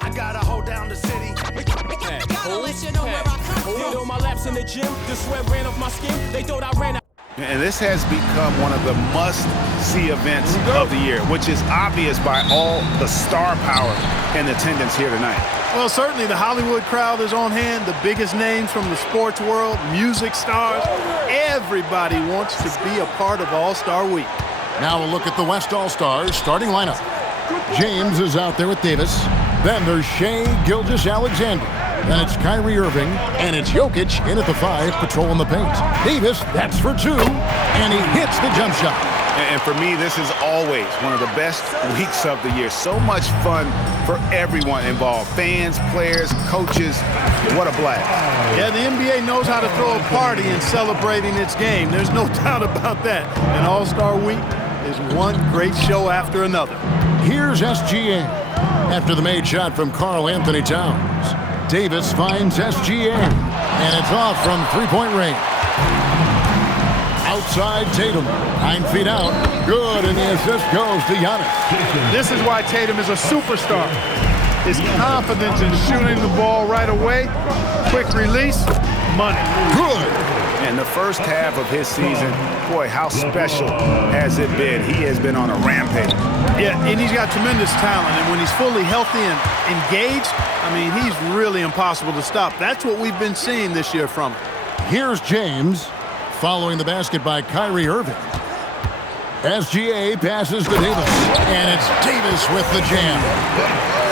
I gotta hold down the city. On my laps in the gym, the sweat ran off my skin. They thought I ran out. And this has become one of the must-see events of the year, which is obvious by all the star power in attendance here tonight. Well, certainly the Hollywood crowd is on hand, the biggest names from the sports world, music stars. Everybody wants to be a part of All-Star Week. Now a look at the West All-Stars starting lineup. James is out there with Davis. Then there's Shai Gilgeous-Alexander. Then it's Kyrie Irving, and it's Jokic in at the 5, patrolling the paint. Davis, that's for 2, and he hits the jump shot. And for me, this is always one of the best weeks of the year. So much fun for everyone involved. Fans, players, coaches. What a blast. Yeah, the NBA knows how to throw a party in celebrating its game. There's no doubt about that. And All-Star Week is one great show after another. Here's SGA. After the made shot from Karl-Anthony Towns, Davis finds SGA, and it's off from three-point range. Outside Tatum, 9 feet out, good, and the assist goes to Giannis. This is why Tatum is a superstar. His confidence in shooting the ball right away, quick release, money. Good. And the first half of his season, boy, how special has it been? He has been on a rampage. Yeah, and he's got tremendous talent, and when he's fully healthy and engaged, I mean, he's really impossible to stop. That's what we've been seeing this year from him. Here's James, following the basket by Kyrie Irving. SGA passes to Davis, and it's Davis with the jam.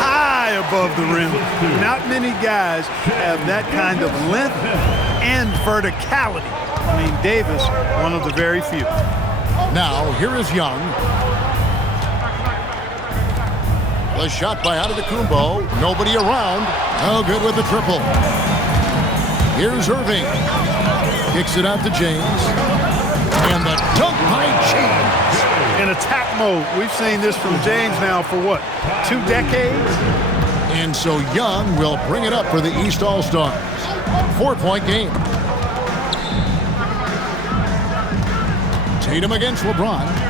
High above the rim. Not many guys have that kind of length and verticality. I mean, Davis, one of the very few. Now, here is Young. The shot by Antetokounmpo. Nobody around. No good with the triple. Here's Irving. Kicks it out to James. And the dunk by James. In attack mode. We've seen this from James now for what, 2 decades? And so Young will bring it up for the East All-Stars. 4-point game. Tatum against LeBron.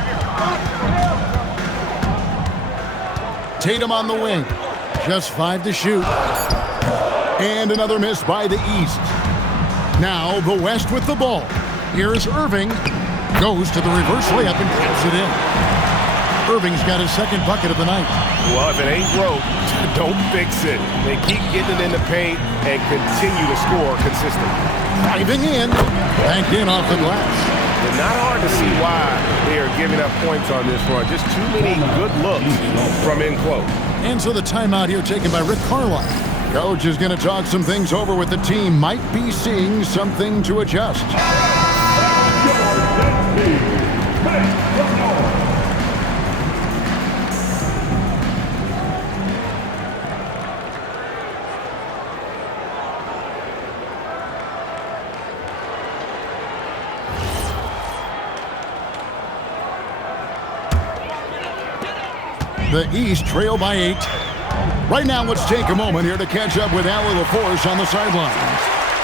Tatum on the wing. Just 5 to shoot. And another miss by the East. Now the West with the ball. Here's Irving. Goes to the reverse layup and taps it in. Irving's got his second bucket of the night. Well, if it ain't broke, don't fix it. They keep getting it in the paint and continue to score consistently. Driving in. Banked in off the glass. It's not hard to see why they are giving up points on this run. Just too many good looks from in close. And so the timeout here taken by Rick Carlisle. Coach is going to talk some things over with the team. Might be seeing something to adjust. The East trail by 8. Right now, let's take a moment here to catch up with Allie LaForce on the sideline.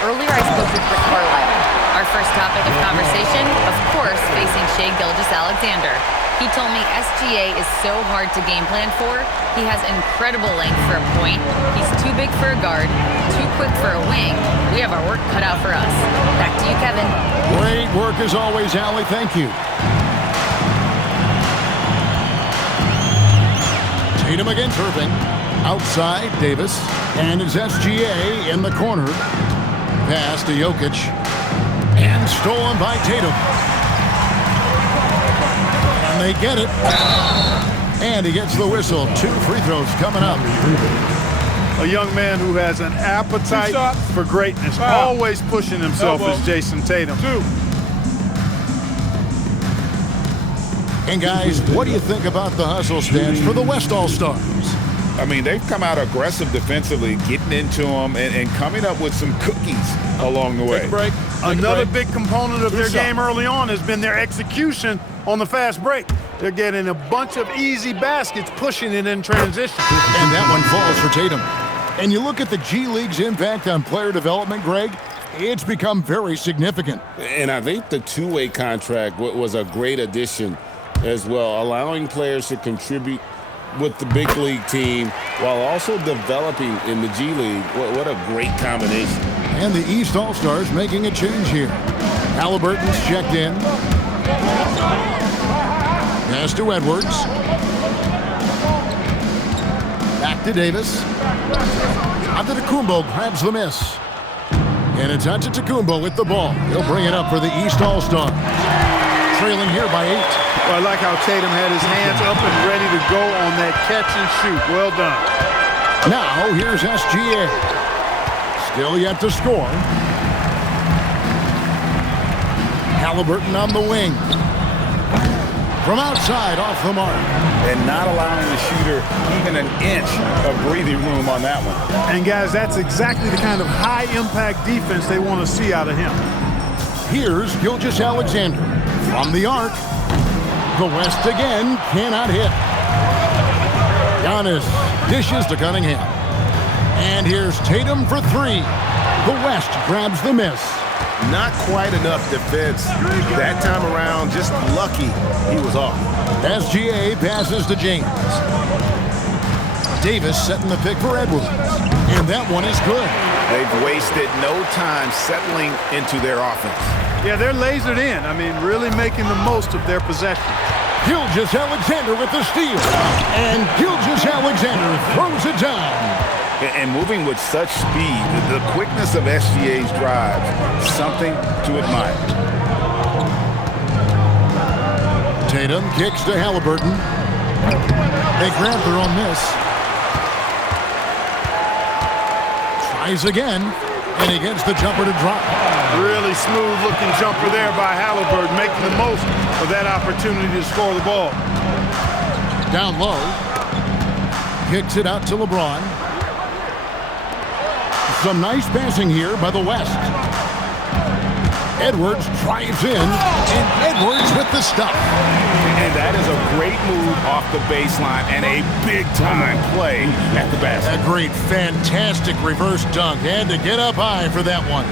Earlier, I spoke with Rick Carlisle. Our first topic of conversation, of course, facing Shai Gilgeous-Alexander. He told me SGA is so hard to game plan for. He has incredible length for a point. He's too big for a guard, too quick for a wing. We have our work cut out for us. Back to you, Kevin. Great work as always, Allie. Thank you. Tatum against Irving. Outside, Davis. And it's SGA in the corner. Pass to Jokic. And stolen by Tatum. And they get it. And he gets the whistle. 2 free throws coming up. A young man who has an appetite for greatness. Always pushing himself is Jayson Tatum. And guys, what do you think about the hustle stance for the West All-Stars? I mean, they've come out aggressive defensively, getting into them and coming up with some cookies along the way. Another big component of their game early on has been their execution on the fast break. They're getting a bunch of easy baskets, pushing it in transition. And that one falls for Tatum. And you look at the G League's impact on player development, Greg, it's become very significant. And I think the two-way contract was a great addition as well, allowing players to contribute with the big league team while also developing in the G League. What a great combination. And the East All-Stars making a change here. Halliburton's checked in. Pass to Edwards. Back to Davis. Antetokounmpo grabs the miss. And it's Antetokounmpo with the ball. He'll bring it up for the East All-Stars. Trailing here by 8. Well, I like how Tatum had his hands up and ready to go on that catch and shoot. Well done. Now, here's SGA. Still yet to score. Halliburton on the wing. From outside, off the mark. And not allowing the shooter even an inch of breathing room on that one. And, guys, that's exactly the kind of high-impact defense they want to see out of him. Here's Gilgeous-Alexander from the arc. The West again cannot hit. Giannis dishes to Cunningham. And here's Tatum for 3. The West grabs the miss. Not quite enough defense that time around. Just lucky he was off. SGA passes to James. Davis setting the pick for Edwards. And that one is good. They've wasted no time settling into their offense. Yeah, they're lasered in. I mean, really making the most of their possession. Gilgeous-Alexander with the steal. And Gilgeous-Alexander throws it down. And moving with such speed, the quickness of SGA's drives, something to admire. Tatum kicks to Halliburton. They grab their own miss. Tries again, and he gets the jumper to drop. Really smooth-looking jumper there by Halliburton, making the most of that opportunity to score the ball. Down low. Kicks it out to LeBron. Some nice passing here by the West. Edwards drives in, and Edwards with the stuff. And that is a great move off the baseline and a big-time play at the basket. A great, fantastic reverse dunk. Had to get up high for that one.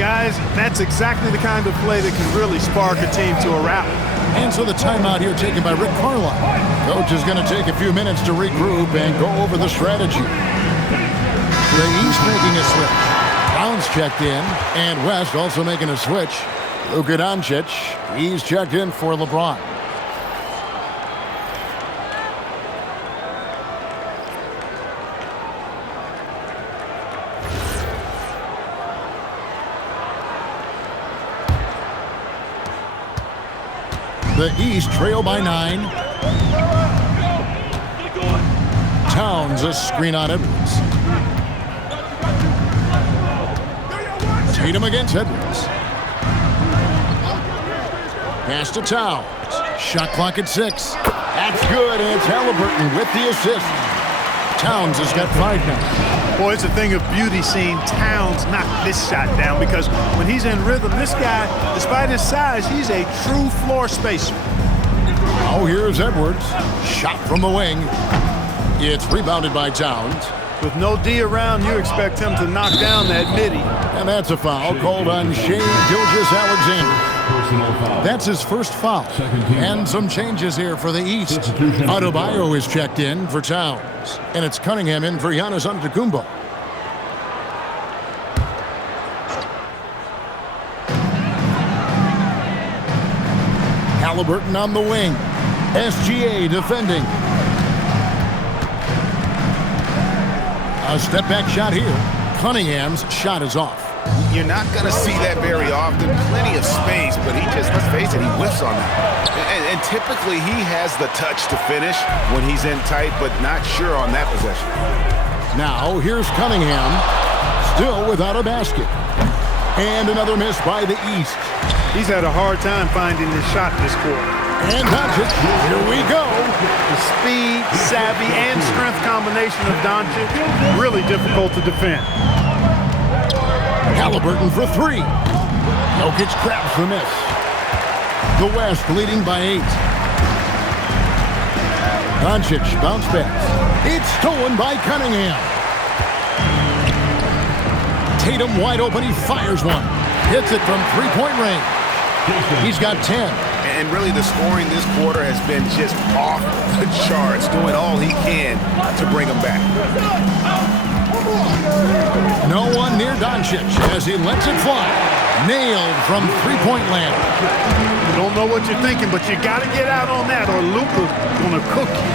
Guys, that's exactly the kind of play that can really spark a team to a rally. And so the timeout here taken by Rick Carlisle. Coach is going to take a few minutes to regroup and go over the strategy. The East making a switch. Towns checked in, and West also making a switch. Luka Dončić, he's checked in for LeBron. The East trail by 9. Towns a screen on Edwards. Tatum against Edwards. Pass to Towns. Shot clock at 6. That's good, and it's Halliburton with the assist. Towns has got 5 now. Boy, it's a thing of beauty seeing Towns knock this shot down, because when he's in rhythm, this guy, despite his size, he's a true floor spacer. Oh, here's Edwards. Shot from the wing. It's rebounded by Towns. With no D around, you expect him to knock down that midi. And that's a foul called on Shai Gilgeous-Alexander. That's his first foul. And some changes here for the East. Adebayo is checked in for Towns. And it's Cunningham in for Giannis Antetokounmpo. Halliburton on the wing. SGA defending. A step-back shot here. Cunningham's shot is off. You're not going to see that very often. Plenty of space, but he just, let's face it, he whiffs on that. And typically he has the touch to finish when he's in tight, but not sure on that possession. Now, here's Cunningham, still without a basket. And another miss by the East. He's had a hard time finding his shot this quarter. And Dončić, here we go. The speed, savvy, and strength combination of Dončić, really difficult to defend. Halliburton for 3. Jokic grabs the miss. The West leading by 8. Dončić bounce pass. It's stolen by Cunningham. Tatum wide open, he fires one. Hits it from 3-point range. He's got 10. And really the scoring this quarter has been just off the charts, doing all he can to bring them back. No one near Dončić as he lets it fly. Nailed from three-point land. Don't know what you're thinking, but you got to get out on that or Luka's going to cook you.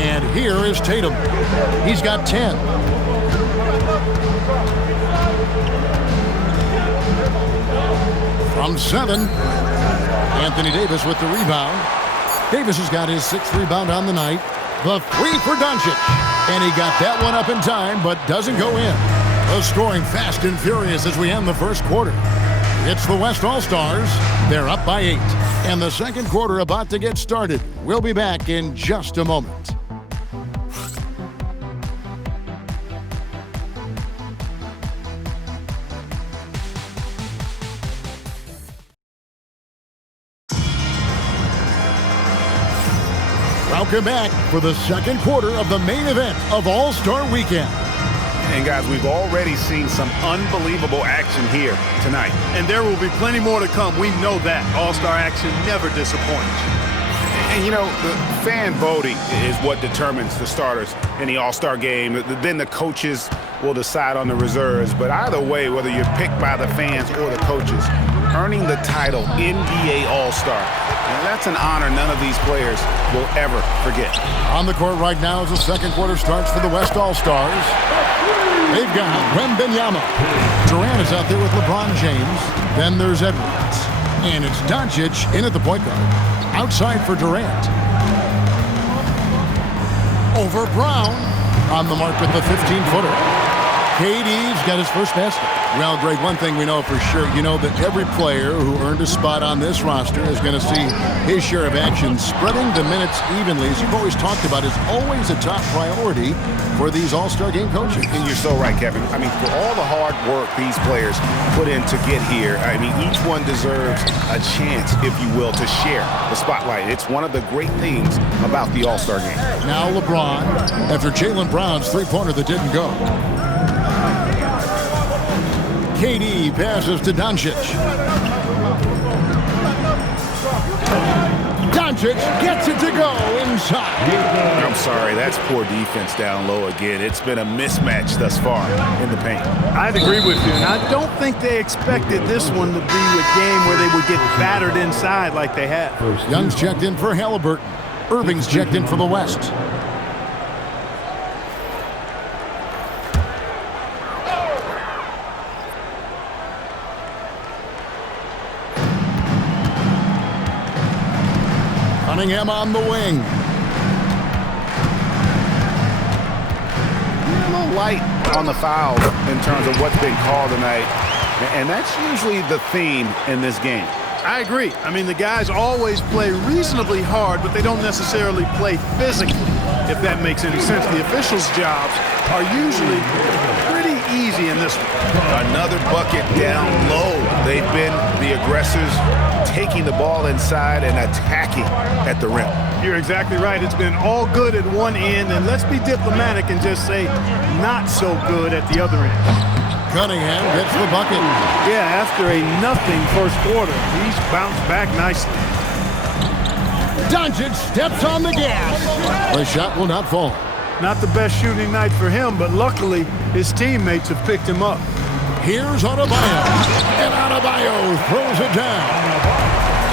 And here is Tatum. He's got 10. From 7, Anthony Davis with the rebound. Davis has got his 6th rebound on the night. The 3 for Dončić. And he got that one up in time, but doesn't go in. The scoring fast and furious as we end the first quarter. It's the West All-Stars. They're up by 8. And the second quarter about to get started. We'll be back in just a moment. Welcome back for the second quarter of the main event of All-Star Weekend. And guys, we've already seen some unbelievable action here tonight. And there will be plenty more to come. We know that. All-Star action never disappoints. And you know, the fan voting is what determines the starters in the All-Star game. Then the coaches will decide on the reserves. But either way, whether you're picked by the fans or the coaches, earning the title NBA All-Star, and that's an honor none of these players will ever forget. On the court right now as the second quarter starts for the West All-Stars. They've got Wembanyama. Durant is out there with LeBron James. Then there's Edwards. And it's Dončić in at the point guard. Outside for Durant. Over Brown. On the mark with the 15-footer. Cade's got his first basket. Well, Greg, one thing we know for sure, you know that every player who earned a spot on this roster is going to see his share of action. Spreading the minutes evenly, as you've always talked about, is always a top priority for these All-Star game coaches. And you're so right, Kevin. I mean, for all the hard work these players put in to get here, I mean, each one deserves a chance, if you will, to share the spotlight. It's one of the great things about the All-Star game. Now LeBron, after Jaylen Brown's three-pointer that didn't go. Cade passes to Dončić. Dončić gets it to go inside. I'm sorry, that's poor defense down low again. It's been a mismatch thus far in the paint. I'd agree with you, and I don't think they expected this one to be a game where they would get battered inside like they have. Young's checked in for Halliburton. Irving's checked in for the West. Cunningham on the wing. A little light on the foul in terms of what's been called tonight. And that's usually the theme in this game. I agree. I mean, the guys always play reasonably hard, but they don't necessarily play physically, if that makes any sense. The officials' jobs are usually pretty easy in this one. Another bucket down low. They've been the aggressors, taking the ball inside and attacking at the rim. You're exactly right. It's been all good at one end, and let's be diplomatic and just say not so good at the other end. Cunningham gets the bucket. Yeah, after a nothing first quarter, he's bounced back nicely. Dončić steps on the gas. The shot will not fall. Not the best shooting night for him, but luckily his teammates have picked him up. Here's Adebayo. And Adebayo throws it down.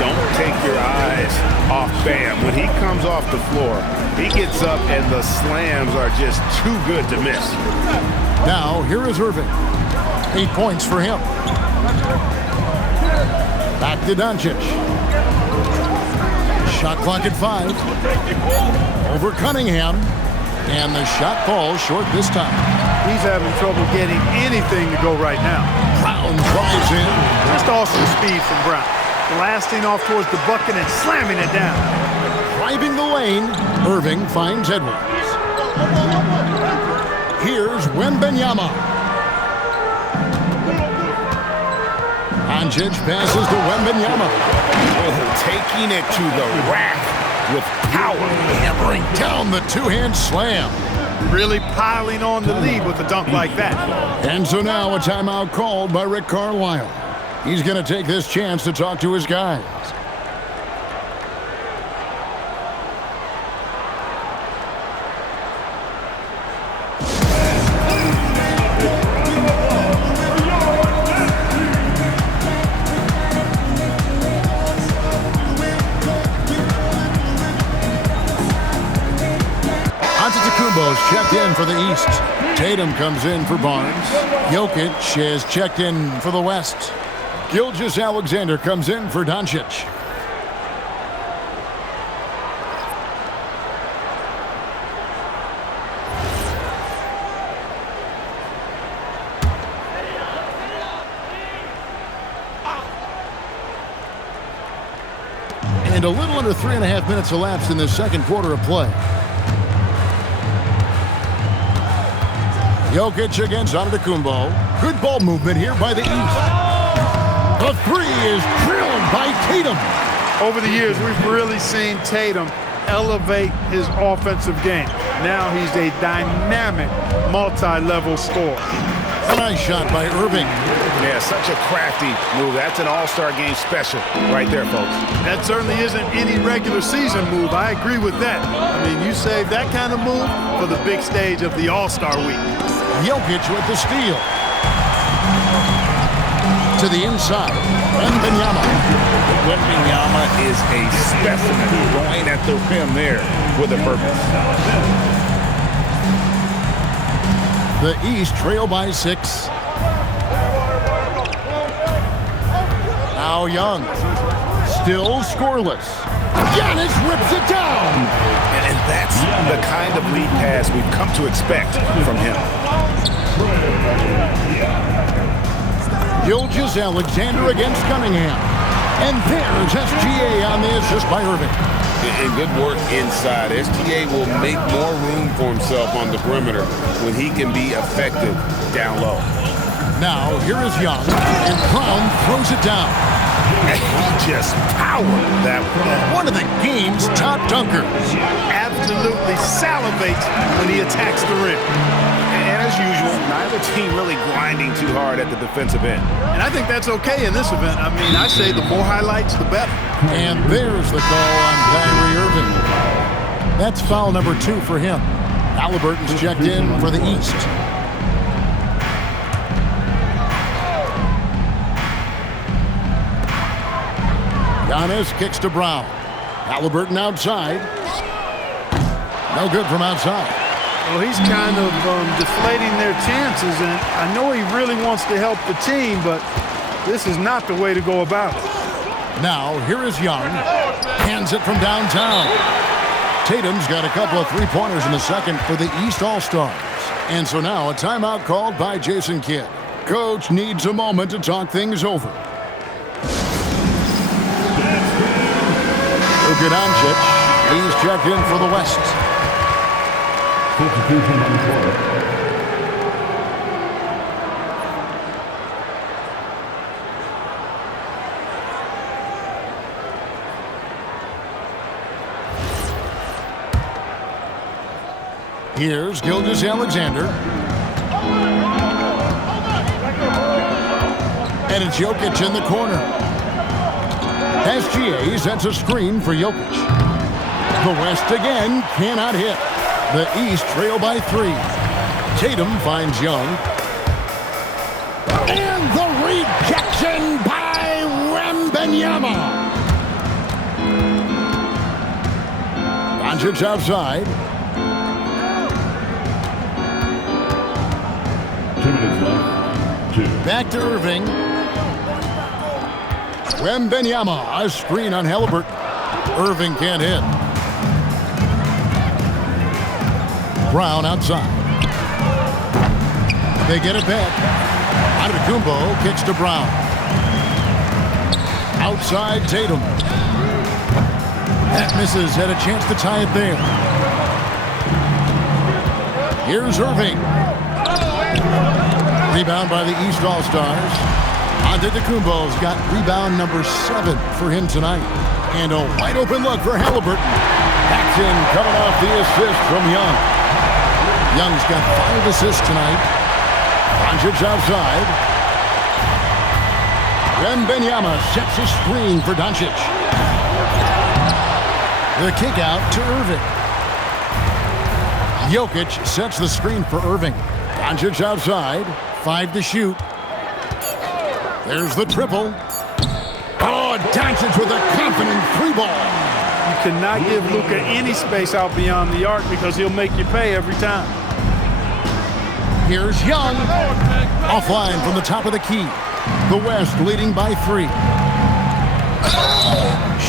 Don't take your eyes off Bam. When he comes off the floor, he gets up and the slams are just too good to miss. Now, here is Irving. 8 points for him. Back to Dončić. Shot clock at 5. Over Cunningham. And the shot falls short this time. He's having trouble getting anything to go right now. Brown drives in. Just awesome speed from Brown. Blasting off towards the bucket and slamming it down. Driving the lane, Irving finds Edwards. Here's Wembanyama. Dončić passes to Wembanyama. Taking it to the rack with power. Hammering down the two-hand slam. Really piling on the lead with a dunk like that. And so now a timeout called by Rick Carlisle. He's going to take this chance to talk to his guys. Antetokounmpo's checked in for the East. Tatum comes in for Barnes. Jokic is checked in for the West. Gilgeous-Alexander comes in for Dončić. And a little under 3.5 minutes elapsed in the second quarter of play. Jokic against Antetokounmpo. Good ball movement here by the East. The three is drilled by Tatum. Over the years, we've really seen Tatum elevate his offensive game. Now he's a dynamic, multi-level scorer. A nice shot by Irving. Yeah, such a crafty move. That's an all-star game special right there, folks. That certainly isn't any regular season move. I agree with that. I mean, you save that kind of move for the big stage of the All-Star week. Jokic with the steal. To the inside, Wembanyama. Wembanyama is a specimen going at the rim there with a purpose. The East trail by 6. Now Young. Still scoreless. Giannis rips it down. And that's the kind of lead pass we've come to expect from him. Gilgeous-Alexander against Cunningham. And there's SGA on the assist by Irving. And good work inside. SGA will make more room for himself on the perimeter when he can be effective down low. Now, here is Young, and Brown throws it down. And he just powered that one. One of the game's top dunkers. Absolutely salivates when he attacks the rim. And as usual, neither team really grinding too hard at the defensive end. And I think that's okay in this event. I mean, I say the more highlights, the better. And there's the call on Kyrie Irving. That's foul number 2 for him. Halliburton's checked in for the East. Giannis kicks to Brown. Halliburton outside. No good from outside. Well, he's kind of deflating their chances, and I know he really wants to help the team, but this is not the way to go about it. Now, here is Young. Hands it from downtown. Tatum's got a couple of three-pointers in the second for the East All-Stars. And so now a timeout called by Jason Kidd. Coach needs a moment to talk things over. Luka Dončić, he's checked in for the West. Substitution on the court. Here's Gilgeous-Alexander. And it's Jokic in the corner. SGA sets a screen for Jokic. The West again cannot hit. The East trail by 3. Tatum finds Young. And the rejection by Wembanyama. Dončić outside. 2 minutes left. 2. Back to Irving. Wembanyama, a screen on Halliburton. Irving can't hit. Brown outside. They get it back. Antetokounmpo kicks to Brown. Outside Tatum. That misses. Had a chance to tie it there. Here's Irving. Rebound by the East All-Stars. Antetokounmpo's got rebound number 7 for him tonight. And a wide open look for Halliburton. Action coming off the assist from Young. Young's got 5 assists tonight. Dončić outside. Wembanyama sets a screen for Dončić. The kick out to Irving. Jokic sets the screen for Irving. Dončić outside. 5 to shoot. There's the triple. Oh, Dončić with a confident free ball. You cannot give Luka any space out beyond the arc because he'll make you pay every time. Here's Young. Offline from the top of the key. The West leading by 3.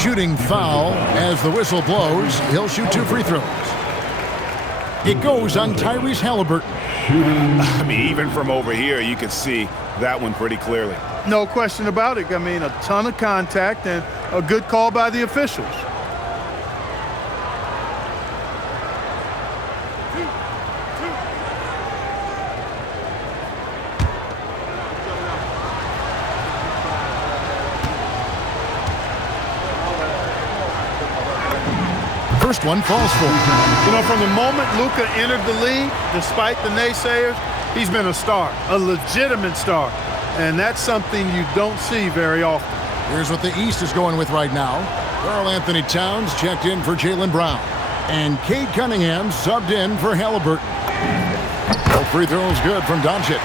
Shooting foul as the whistle blows. He'll shoot 2 free throws. It goes on Tyrese Halliburton. I mean, even from over here, you can see that one pretty clearly. No question about it. I mean, a ton of contact and a good call by the officials. First one falls for him. You know, from the moment Luka entered the league, despite the naysayers, he's been a star, a legitimate star. And that's something you don't see very often. Here's what the East is going with right now. Karl-Anthony Towns checked in for Jaylen Brown. And Cade Cunningham subbed in for Halliburton. Both free throws good from Dončić.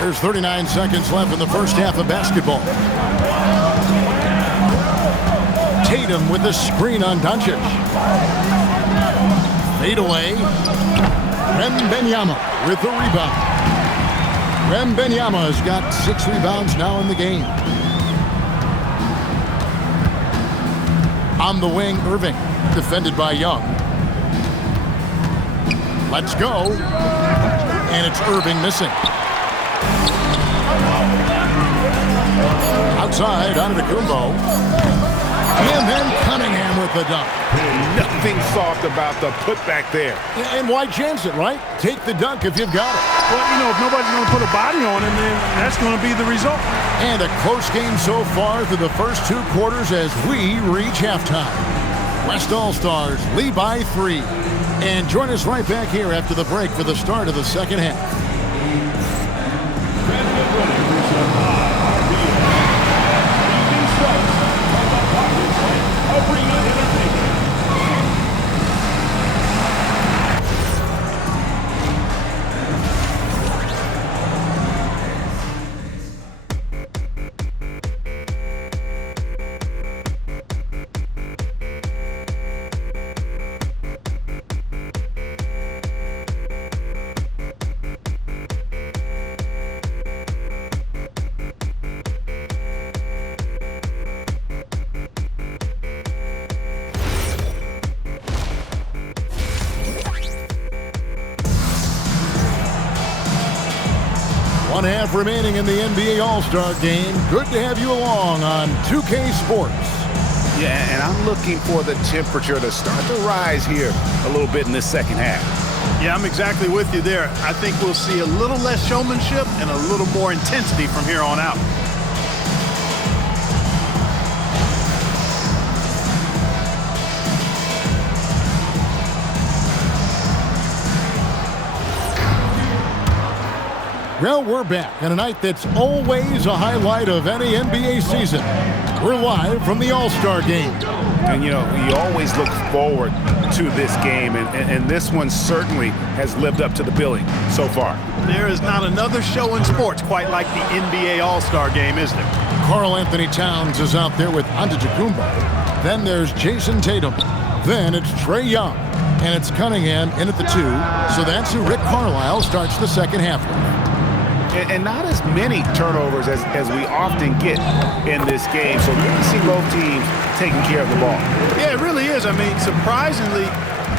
There's 39 seconds left in the first half of basketball. Tatum with the screen on Dončić. Fade away. Wembanyama with the rebound. Wembanyama has got 6 rebounds now in the game. On the wing, Irving, defended by Young. Let's go. And it's Irving missing. Outside, Antetokounmpo. And then Cunningham with the dunk. Nothing soft about the putback there. And why chance it, right? Take the dunk if you've got it. Well, you know, if nobody's going to put a body on him, then that's going to be the result. And a close game so far through the first 2 quarters as we reach halftime. West All-Stars lead by 3. And join us right back here after the break for the start of the second half. One half remaining in the NBA All-Star game. Good to have you along on 2K Sports. Yeah, and I'm looking for the temperature to start to rise here a little bit in this second half. Yeah, I'm exactly with you there. I think we'll see a little less showmanship and a little more intensity from here on out. Well, we're back on a night that's always a highlight of any NBA season. We're live from the All-Star game. And, you know, you always look forward to this game, and this one certainly has lived up to the billing so far. There is not another show in sports quite like the NBA All-Star game, is there? Karl-Anthony Towns is out there with Antetokounmpo. Then there's Jayson Tatum. Then it's Trae Young. And it's Cunningham in at the 2. So that's who Rick Carlisle starts the second half with. And not as many turnovers as we often get in this game. So good to see both teams taking care of the ball. Yeah, it really is. I mean, surprisingly,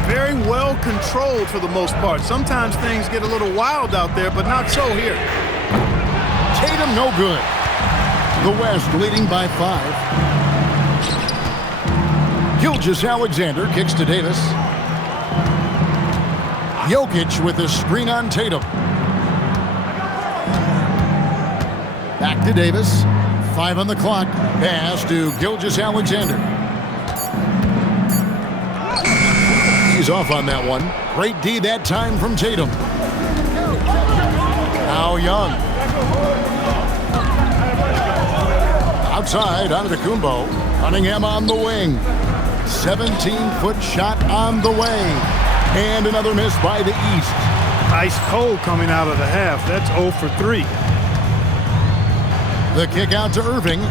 very well controlled for the most part. Sometimes things get a little wild out there, but not so here. Tatum no good. The West leading by 5. Gilgeous-Alexander kicks to Davis. Jokic with a screen on Tatum. Back to Davis. 5 on the clock. Pass to Gilgeous-Alexander. He's off on that one. Great D that time from Tatum. Now Young. outside, Antetokounmpo. Cunningham on the wing. 17-foot shot on the way. And another miss by the East. Ice cold coming out of the half. That's 0 for 3. The kick out to Irving.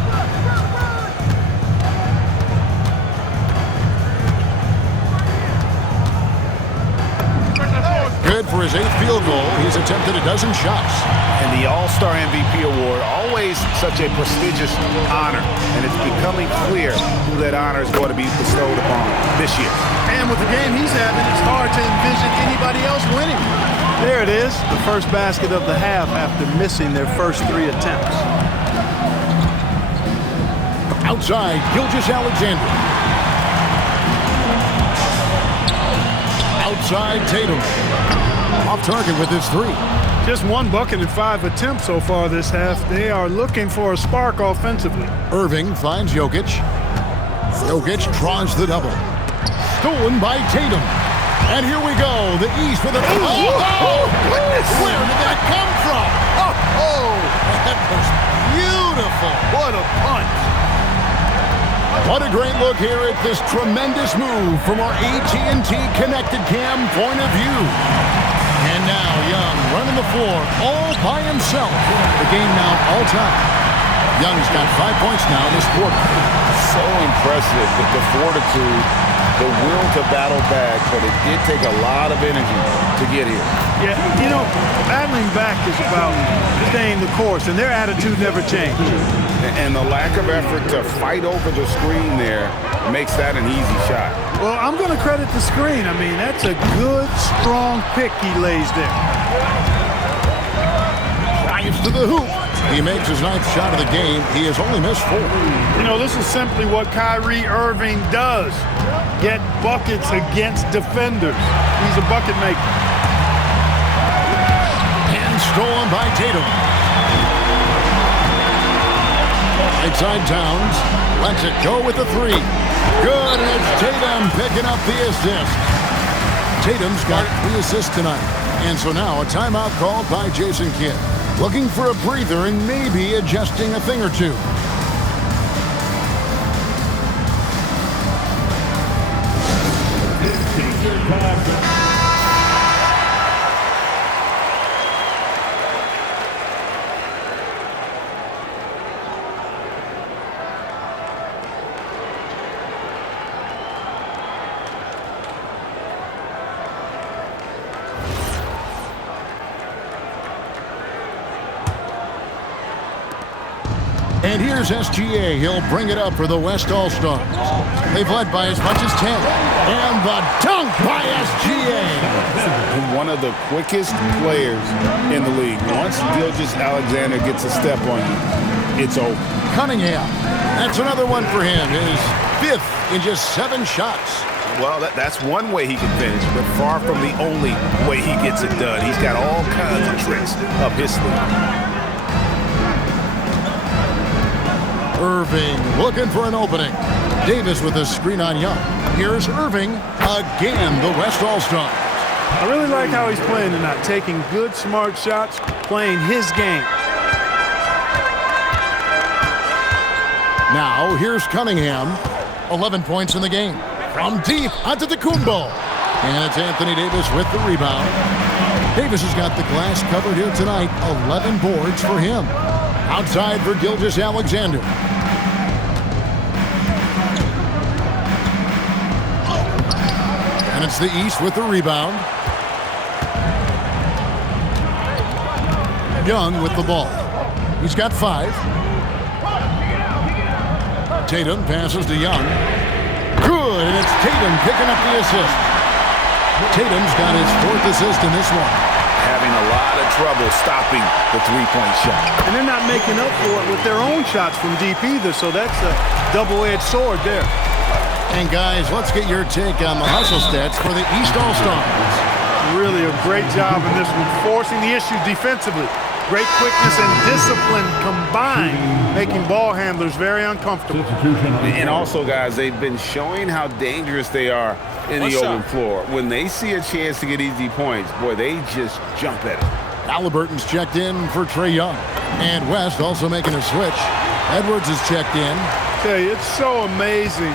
Good for his 8th field goal. He's attempted a dozen shots. And the All-Star MVP award, always such a prestigious honor. And it's becoming clear who that honor is going to be bestowed upon this year. And with the game he's having, it's hard to envision anybody else winning. There it is, the first basket of the half after missing their first 3 attempts. Outside, Gilgeous-Alexander. Outside, Tatum. Off target with his 3. Just 1 bucket in 5 attempts so far this half. They are looking for a spark offensively. Irving finds Jokic. Jokic draws the double. Stolen by Tatum. And here we go. The East with a... Oh, goodness! Where did that come from? Oh, that was beautiful. What a punch. What a great look here at this tremendous move from our AT&T Connected Cam point of view. And now Young running the floor all by himself. The game now all time. Young's got 5 points now this quarter. So impressive with the fortitude, the will to battle back, but it did take a lot of energy to get here. Yeah, you know, battling back is about staying the course, and their attitude never changed. And the lack of effort to fight over the screen there makes that an easy shot. Well, I'm going to credit the screen. I mean, that's a good, strong pick he lays there. Drives to the hoop. He makes his 9th shot of the game. He has only missed 4. You know, this is simply what Kyrie Irving does. Get buckets against defenders. He's a bucket maker. And stolen by Tatum. Right side Towns. Lets it go with the 3. Good, and it's Tatum picking up the assist. Tatum's got 3 assists tonight. And so now a timeout called by Jason Kidd. Looking for a breather and maybe adjusting a thing or two. And here's SGA. He'll bring it up for the West All-Stars. They've led by as much as 10. And the dunk by SGA. One of the quickest players in the league. Once Gilgeous-Alexander gets a step on you, it's over. Cunningham. That's another one for him. His 5th in just 7 shots. Well, that's one way he can finish, but far from the only way he gets it done. He's got all kinds of tricks up his sleeve. Irving looking for an opening. Davis with a screen on Young. Here's Irving again, the West All-Star. I really like how he's playing tonight, taking good, smart shots, playing his game. Now, here's Cunningham. 11 points in the game. From deep, Antetokounmpo. And it's Anthony Davis with the rebound. Davis has got the glass covered here tonight. 11 boards for him. Outside for Gilgeous-Alexander. And it's the East with the rebound. Young with the ball. He's got 5. Tatum passes to Young. Good, and it's Tatum picking up the assist. Tatum's got his 4th assist in this one. Having a lot of trouble stopping the 3-point shot. And they're not making up for it with their own shots from deep either, so that's a double-edged sword there. And guys, let's get your take on the hustle stats for the East All-Stars. Really a great job in this one, forcing the issue defensively. Great quickness and discipline combined, making ball handlers very uncomfortable. And also, guys, they've been showing how dangerous they are in the open floor. When they see a chance to get easy points, boy, they just jump at it. Halliburton's checked in for Trae Young. And West also making a switch. Edwards is checked in. Tell you, it's so amazing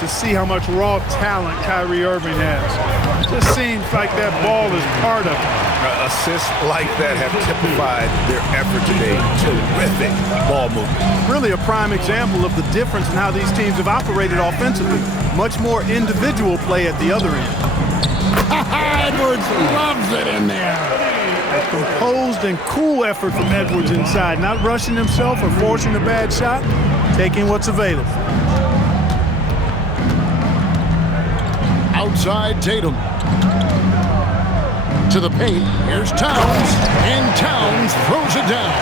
to see how much raw talent Kyrie Irving has. Just seems like that ball is part of it. Assists like that have typified their effort today. Terrific ball movement. Really a prime example of the difference in how these teams have operated offensively. Much more individual play at the other end. Edwards loves it in there. A composed and cool effort from Edwards inside, not rushing himself or forcing a bad shot, taking what's available. Outside Tatum. To the paint. Here's Towns. And Towns throws it down.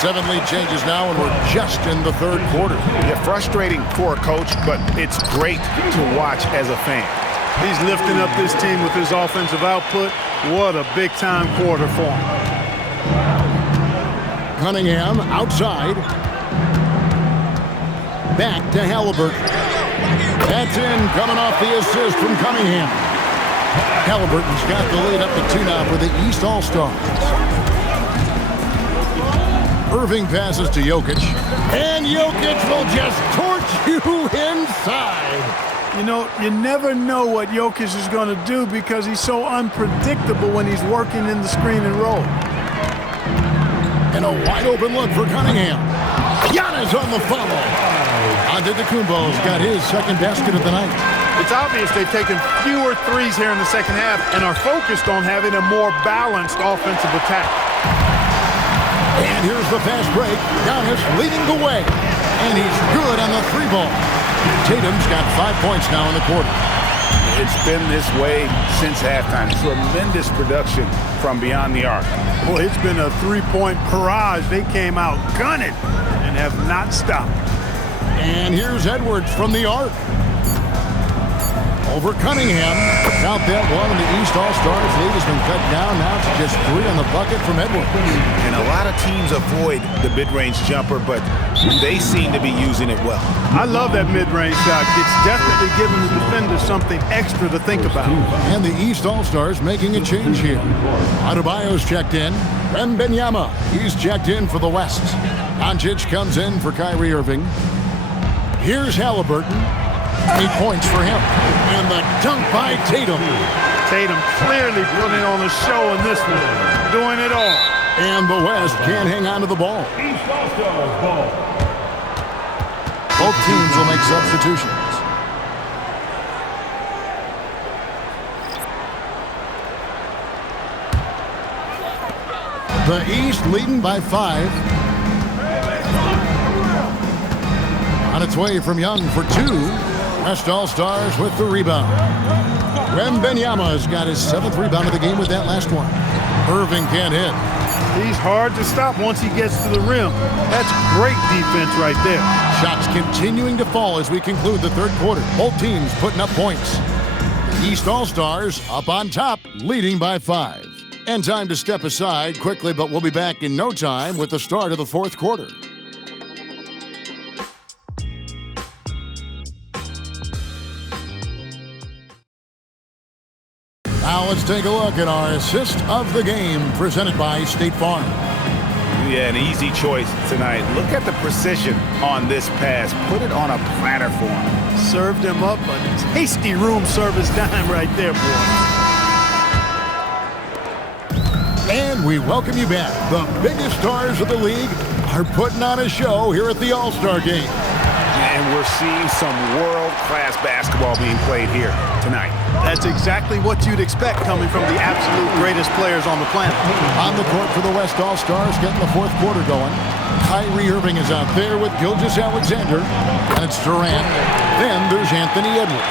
7 lead changes now, and we're just in the third quarter. Yeah, frustrating for a coach, but it's great to watch as a fan. He's lifting up this team with his offensive output. What a big-time quarter for him. Cunningham outside. Back to Halliburton. That's in, coming off the assist from Cunningham. Halliburton's got the lead up to 2 now for the East All-Stars. Irving passes to Jokic. And Jokic will just torch you inside. You know, you never know what Jokic is going to do because he's so unpredictable when he's working in the screen and roll. And a wide-open look for Cunningham. Giannis on the follow. Antetokounmpo's got his second basket of the night. It's obvious they've taken fewer threes here in the second half and are focused on having a more balanced offensive attack. And here's the fast break. Giannis leading the way. And he's good on the 3-ball. Tatum's got 5 points now in the quarter. It's been this way since halftime. Tremendous production from beyond the arc. Boy, it's been a 3-point barrage. They came out gunning and have not stopped. And here's Edwards from the arc. Over Cunningham. Count that one, and the East All-Stars lead has been cut down. Now it's just 3 on the bucket from Edwards. And a lot of teams avoid the mid-range jumper, but they seem to be using it well. I love that mid-range shot. It's definitely giving the defender something extra to think about. And the East All-Stars making a change here. Adebayo's checked in. Wembanyama, he's checked in for the West. Dončić comes in for Kyrie Irving. Here's Halliburton. 8 points for him. And the dunk by Tatum. Tatum clearly putting on a show in this one. Doing it all. And the West can't hang on to the ball. East All-Stars ball. Both teams will make substitutions. The East leading by 5. On its way from Young for 2. West All-Stars with the rebound. Wembanyama's got his 7th rebound of the game with that last one. Irving can't hit. He's hard to stop once he gets to the rim. That's great defense right there. Shots continuing to fall as we conclude the third quarter. Both teams putting up points. The East All-Stars up on top, leading by 5. And time to step aside quickly, but we'll be back in no time with the start of the fourth quarter. Now let's take a look at our assist of the game presented by State Farm. Yeah, an easy choice tonight. Look at the precision on this pass. Put it on a platter for him. Served him up a tasty room service dime right there, boy. And we welcome you back. The biggest stars of the league are putting on a show here at the All-Star Game. And we're seeing some world-class basketball being played here tonight. That's exactly what you'd expect coming from the absolute greatest players on the planet. On the court for the West All-Stars, getting the fourth quarter going. Kyrie Irving is out there with Gilgeous-Alexander. And it's Durant. Then there's Anthony Edwards.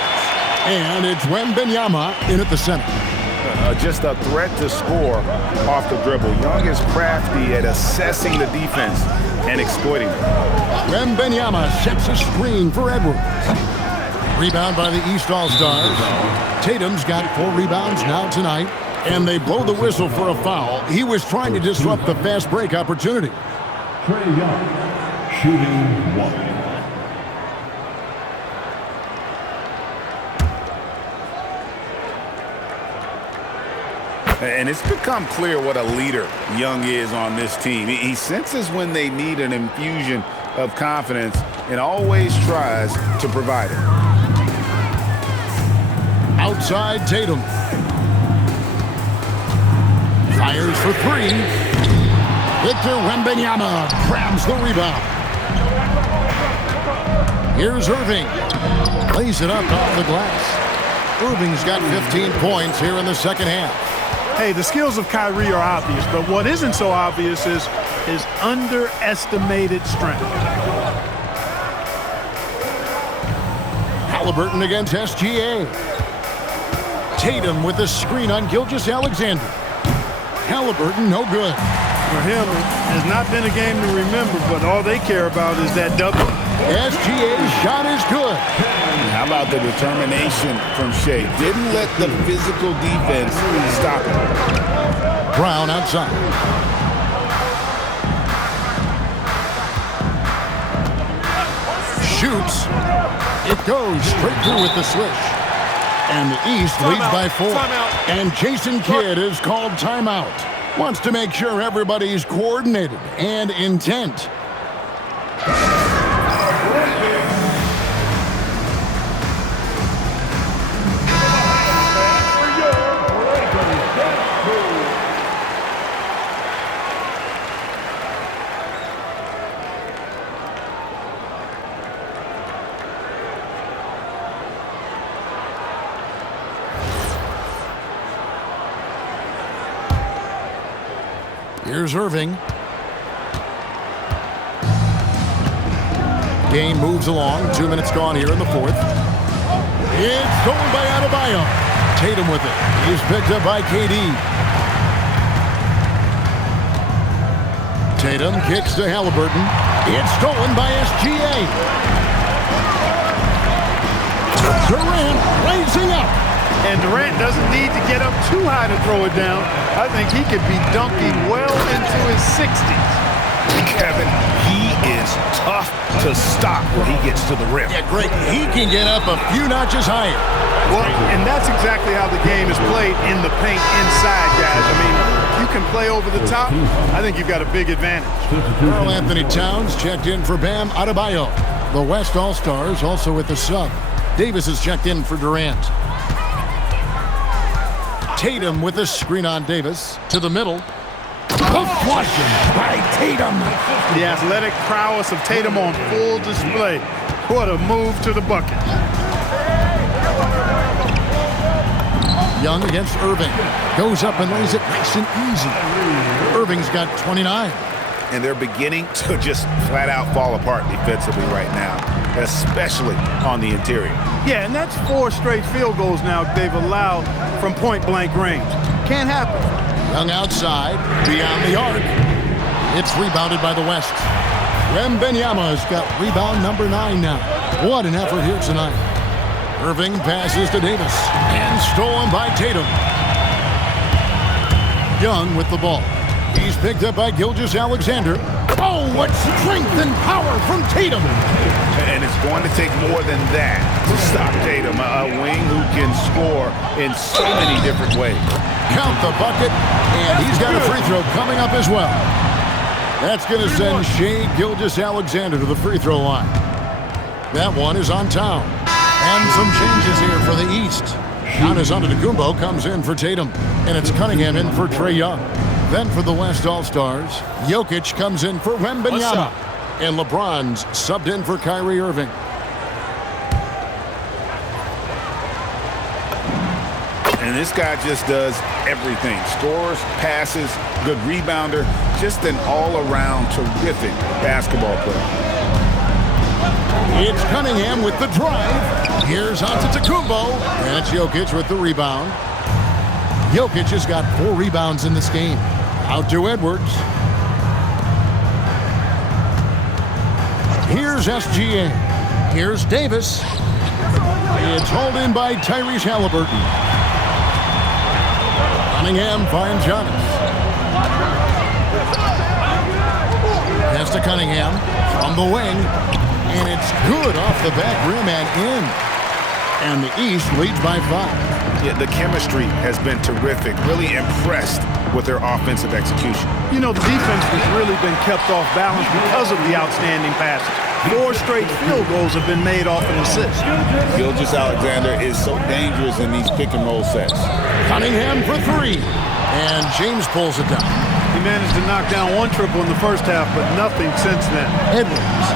And it's Wembanyama in at the center. Just a threat to score off the dribble. Young is crafty at assessing the defense and exploiting it. Wembanyama sets a screen for Edwards. Rebound by the East All-Stars. Tatum's got 4 rebounds now tonight. And they blow the whistle for a foul. He was trying to disrupt the fast break opportunity. Trae Young, shooting 1. And it's become clear what a leader Young is on this team. He senses when they need an infusion of confidence and always tries to provide it. Outside Tatum. Fires for three. Victor Wembanyama grabs the rebound. Here's Irving. Lays it up off the glass. Irving's got 15 points here in the second half. Hey, the skills of Kyrie are obvious, but what isn't so obvious is his underestimated strength. Halliburton against SGA. Tatum with the screen on Gilgeous-Alexander. Halliburton, no good. For him, it has not been a game to remember, but all they care about is that W. SGA's shot is good. How about the determination from Shai? Didn't let the physical defense stop him. Brown outside. Shoots. It goes straight through with the switch. And the East leads by 4. And Jason Kidd is called timeout. Wants to make sure everybody's coordinated and intent. Here's Irving. Game moves along. 2 minutes gone here in the fourth. It's stolen by Adebayo. Tatum with it. He's picked up by Cade. Tatum kicks to Halliburton. It's stolen by SGA. Durant raising up. And Durant doesn't need to get up too high to throw it down. I think he could be dunking well into his 60s. Kevin, he is tough to stop when he gets to the rim. Yeah, great. He can get up a few notches higher. Well, and that's exactly how the game is played in the paint inside, guys. I mean, if you can play over the top, I think you've got a big advantage. Karl-Anthony Towns checked in for Bam Adebayo. The West All-Stars also with the sub. Davis is checked in for Durant. Tatum with the screen on Davis to the middle. The flush by Tatum. The athletic prowess of Tatum on full display. What a move to the bucket. Young against Irving. Goes up and lays it nice and easy. Irving's got 29. And they're beginning to just flat out fall apart defensively right now, especially on the interior. Yeah, and that's 4 straight field goals now they've allowed from point-blank range. Can't happen. Young outside, beyond the arc. It's rebounded by the West. Wembanyama's got rebound number 9 now. What an effort here tonight. Irving passes to Davis. And stolen by Tatum. Young with the ball. He's picked up by Gilgeous-Alexander. Oh, what strength and power from Tatum. And it's going to take more than that to stop Tatum, a wing who can score in so many different ways. Count the bucket, and he's got a free throw coming up as well. That's going to send Shai Gilgeous-Alexander to the free throw line. That one is on Towns. And some changes here for the East. Giannis Antetokounmpo comes in for Tatum, and it's Cunningham in for Trae Young. Then for the West All-Stars, Jokic comes in for Wembanyama. And LeBron's subbed in for Kyrie Irving. And this guy just does everything. Scores, passes, good rebounder, just an all-around terrific basketball player. It's Cunningham with the drive. Here's Antetokounmpo. And it's Jokic with the rebound. Jokic has got 4 rebounds in this game. Out to Edwards. Here's SGA. Here's Davis. It's hauled in by Tyrese Halliburton. Cunningham finds Giannis. Pass to Cunningham from the wing. And it's good off the back rim and in. And the East leads by 5. Yeah, the chemistry has been terrific. Really impressed with their offensive execution. You know, the defense has really been kept off balance because of the outstanding passes. 4 straight field goals have been made off an assist. Gilgeous-Alexander is so dangerous in these pick-and-roll sets. Cunningham for 3. And James pulls it down. He managed to knock down 1 triple in the first half, but nothing since then. Edwards.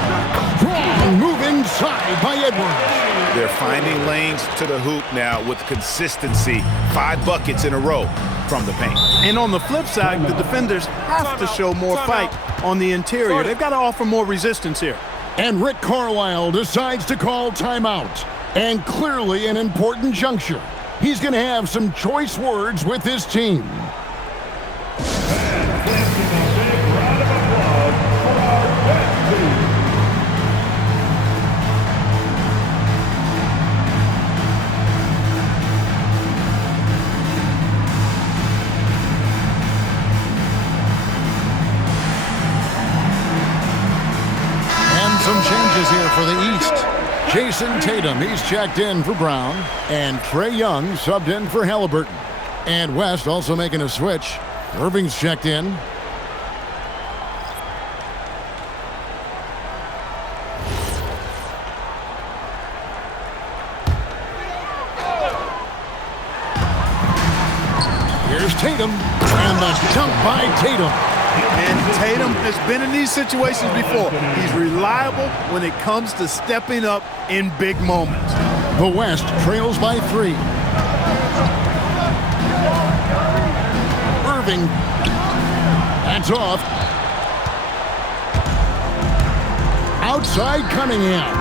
Strong move inside by Edwards. They're finding lanes to the hoop now with consistency. 5 buckets in a row from the paint. And on the flip side, the defenders have to show more fight on the interior. They've got to offer more resistance here. And Rick Carlisle decides to call timeout. And clearly an important juncture. He's going to have some choice words with his team. Some changes here for the East. Jayson Tatum, he's checked in for Brown. And Trae Young subbed in for Halliburton. And West also making a switch. Irving's checked in. Here's Tatum. And the dunk by Tatum. And Tatum has been in these situations before. He's reliable when it comes to stepping up in big moments. The West trails by 3. Irving. That's off. Outside Cunningham.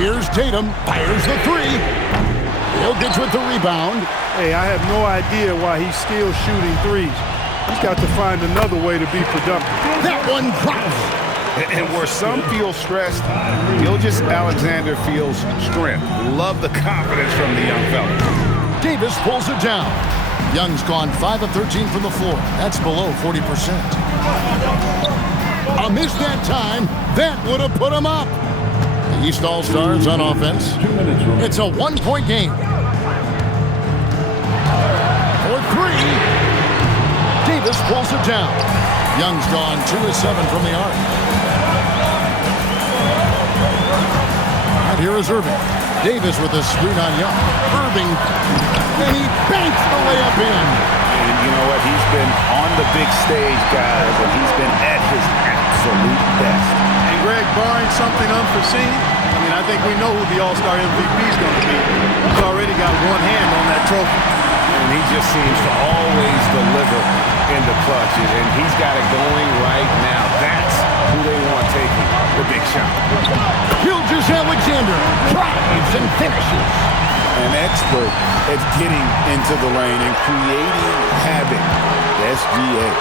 Here's Tatum. Fires the 3. Jokic with the rebound. Hey, I have no idea why he's still shooting threes. He's got to find another way to be productive. That one drops. And where some feel stressed, Gilgeous-Alexander feels strength. Love the confidence from the young fella. Davis pulls it down. Young's gone 5 of 13 from the floor. That's below 40%. A miss that time. That would have put him up. The East All-Stars on offense. It's a 1-point game. For 3. Davis pulls it down. Young's gone 2 of 7 from the arc. And here is Irving. Davis with a screen on Young. Irving. And he banks the layup in. And you know what? He's been on the big stage, guys, and he's been at his absolute best. And Greg, barring something unforeseen, I think we know who the All-Star MVP is going to be. He's already got one hand on that trophy. And he just seems to always deliver in the clutch. And he's got it going right now. That's who they want taking the big shot. Gilgeous-Alexander drives and finishes. An expert at getting into the lane and creating havoc. SGA.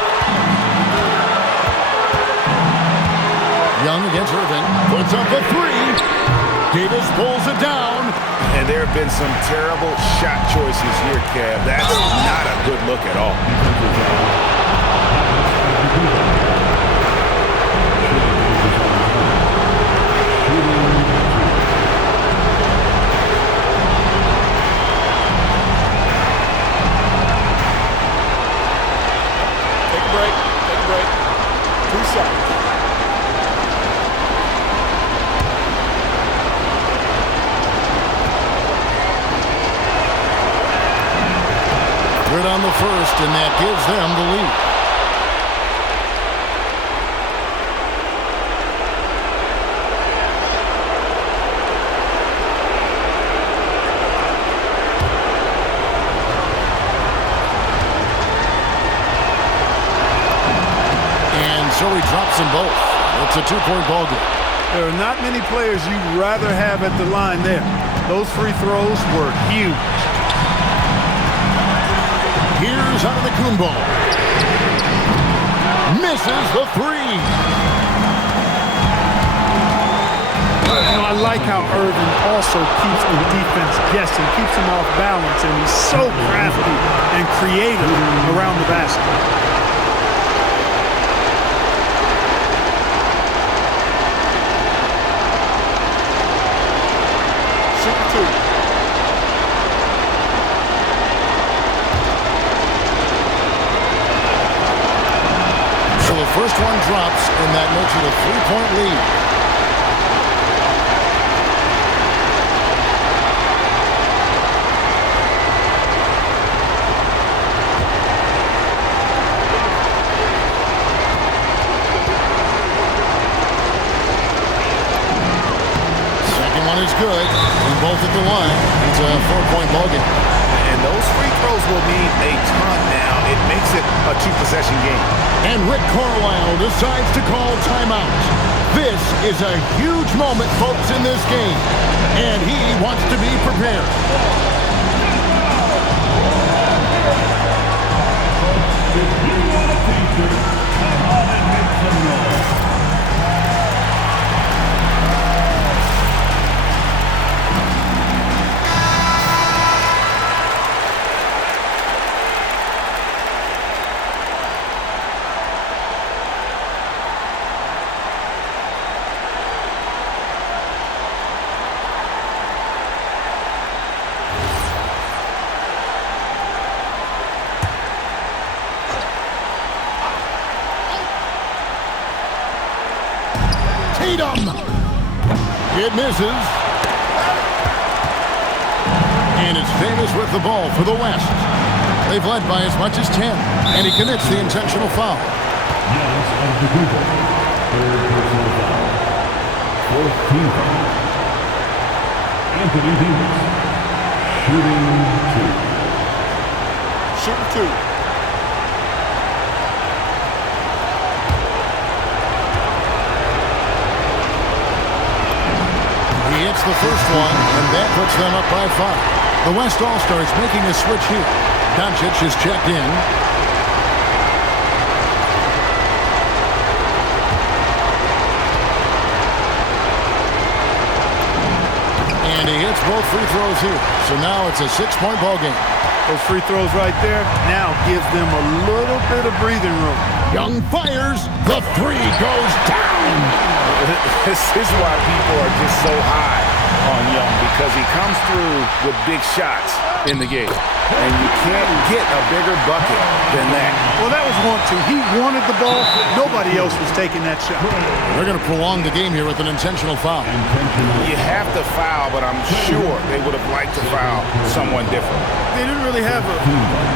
Young against Irving. Puts up a 3. Davis pulls it down. And there have been some terrible shot choices here, Kev. That's not a good look at all. Take a break. Take a break. 2 shots. On the first, and that gives them the lead. And so he drops them both. It's a 2-point ball game. There are not many players you'd rather have at the line there. Those free throws were huge. Here's Antetokounmpo. Misses the 3. I like how Irving also keeps the defense guessing, keeps them off balance, and he's so crafty and creative around the basket. first one drops, and that makes it a 3-point lead. Is good, and both at the line. It's a 4-point ballgame. And those free throws will mean a ton now. It makes it a 2-possession game. And Rick Carlisle decides to call timeout. This is a huge moment, folks, in this game, and he wants to be prepared. If you want a t-shirt, come on and make some noise. Tatum! It misses. And it's Davis with the ball for the West. They've led by as much as 10, and he commits the intentional foul. Giannis Antetokounmpo, third personal foul. Fourth team foul. Anthony Davis, shooting 2. Shooting 2. He hits the first one, and that puts them up by 5. The West All-Stars making a switch here. Dončić is checked in. And he hits both free throws here. So now it's a 6-point ball game. Those free throws right there now gives them a little bit of breathing room. Young fires. The 3 goes down. This is why people are just so high on Young, because he comes through with big shots in the game. And you can't get a bigger bucket than that. Well, that was 1-2. He wanted the ball. Nobody else was taking that shot. They're going to prolong the game here with an intentional foul. You have to foul, but I'm sure they would have liked to foul someone different. They didn't really have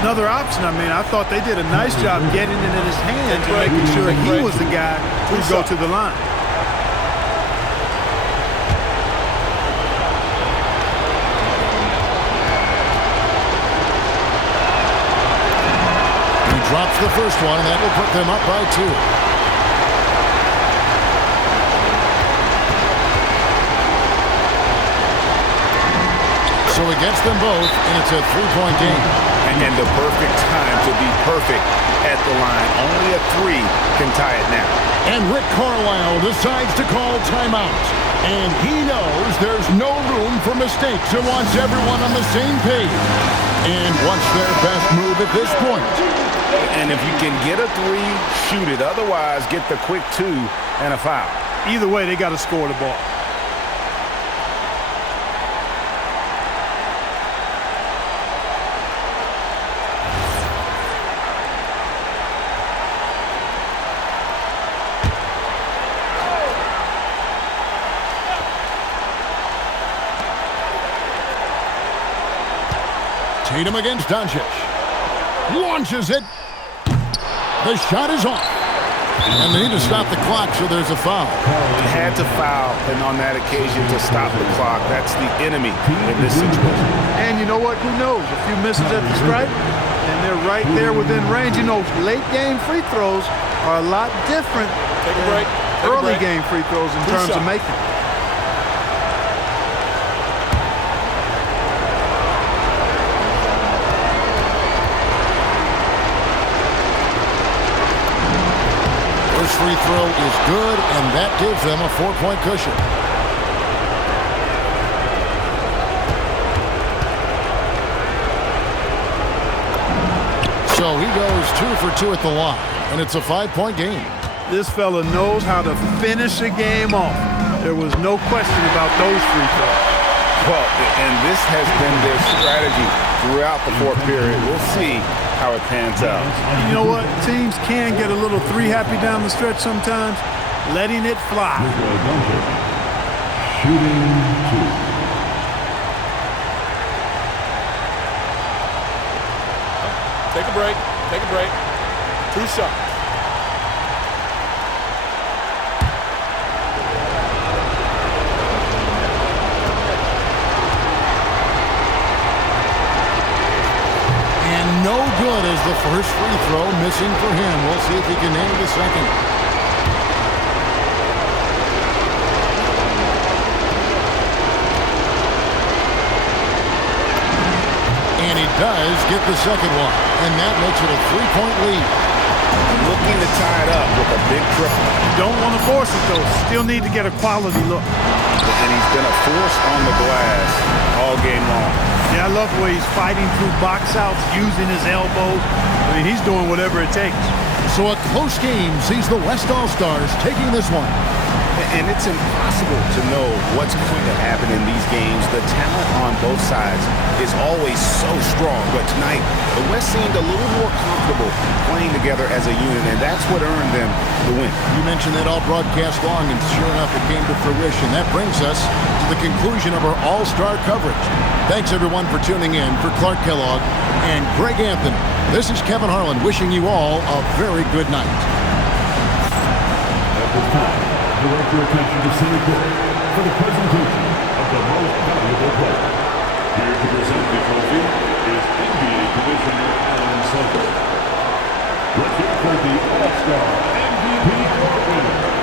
another option. I mean, I thought they did a nice job getting it in his hands and making sure he was the guy who would go to the line. Drops the first one, and that will put them up by 2. So he gets them both, and it's a 3-point game. And the perfect time to be perfect at the line. Only a 3 can tie it now. And Rick Carlisle decides to call timeout. And he knows there's no room for mistakes and wants everyone on the same page. And wants their best move at this point. And if you can get a 3, shoot it. Otherwise, get the quick 2 and a foul. Either way, they got to score the ball. Tatum against Dončić. Launches it. The shot is off. And they need to stop the clock, so there's a foul. They had to foul, and on that occasion to stop the clock. That's the enemy in this situation. And you know what? Who knows? A few misses at the stripe, and they're right there within range. You know, late game free throws are a lot different than early game free throws in terms of making. Free throw is good, and that gives them a 4-point cushion. So he goes 2 for 2 at the line, and it's a 5-point game. This fella knows how to finish a game off. There was no question about those free throws. Well, and this has been their strategy throughout the fourth period. We'll see how it pans out. You know what? Teams can get a little three-happy down the stretch sometimes. Letting it fly. Luka Dončić, shooting 2. Take a break. Take a break. 2 shots. And no good as the first free throw missing for him. We'll see if he can nail the second. And he does get the second one. And that makes it a 3-point lead. Looking to tie it up with a big triple. Don't want to force it, though. Still need to get a quality look. And he's been a force on the glass all game long. Yeah, I love the way he's fighting through box outs, using his elbows. I mean, he's doing whatever it takes. So a close game sees the West All-Stars taking this one. And it's impossible to know what's going to happen in these games. The talent on both sides is always so strong. But tonight, the West seemed a little more comfortable playing together as a unit, and that's what earned them the win. You mentioned that all broadcast long, and sure enough, it came to fruition. That brings us to the conclusion of our All-Star coverage. Thanks, everyone, for tuning in. For Clark Kellogg and Greg Anthony, this is Kevin Harlan wishing you all a very good night. At this time, direct your attention to center court for the presentation of the most valuable player. Here to present the trophy is NBA Commissioner Alan Silver. Let's hear for the All-Star MVP Award winner.